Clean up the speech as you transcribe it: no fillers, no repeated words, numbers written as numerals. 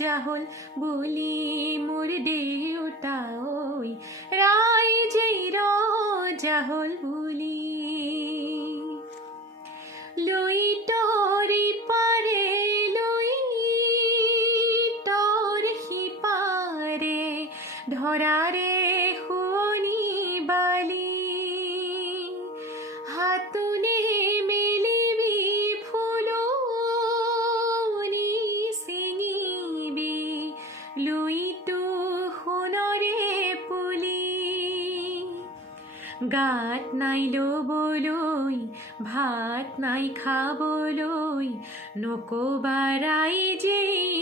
Jahl বুলি মোৰ দেউতা ঐ ৰাইজেই ৰজা হ'ল বুলি লৈ তৰি পাৰে লৈ তৰ সিপাৰে ধৰাৰে শুৱনি বালি হাতনে মেলিবি ফুলনি ছিঙিবি লুইটো সোণৰে পুলি গাত নাই ল'বলৈ ভাত নাই খাবলৈ নকবা ৰাইজেই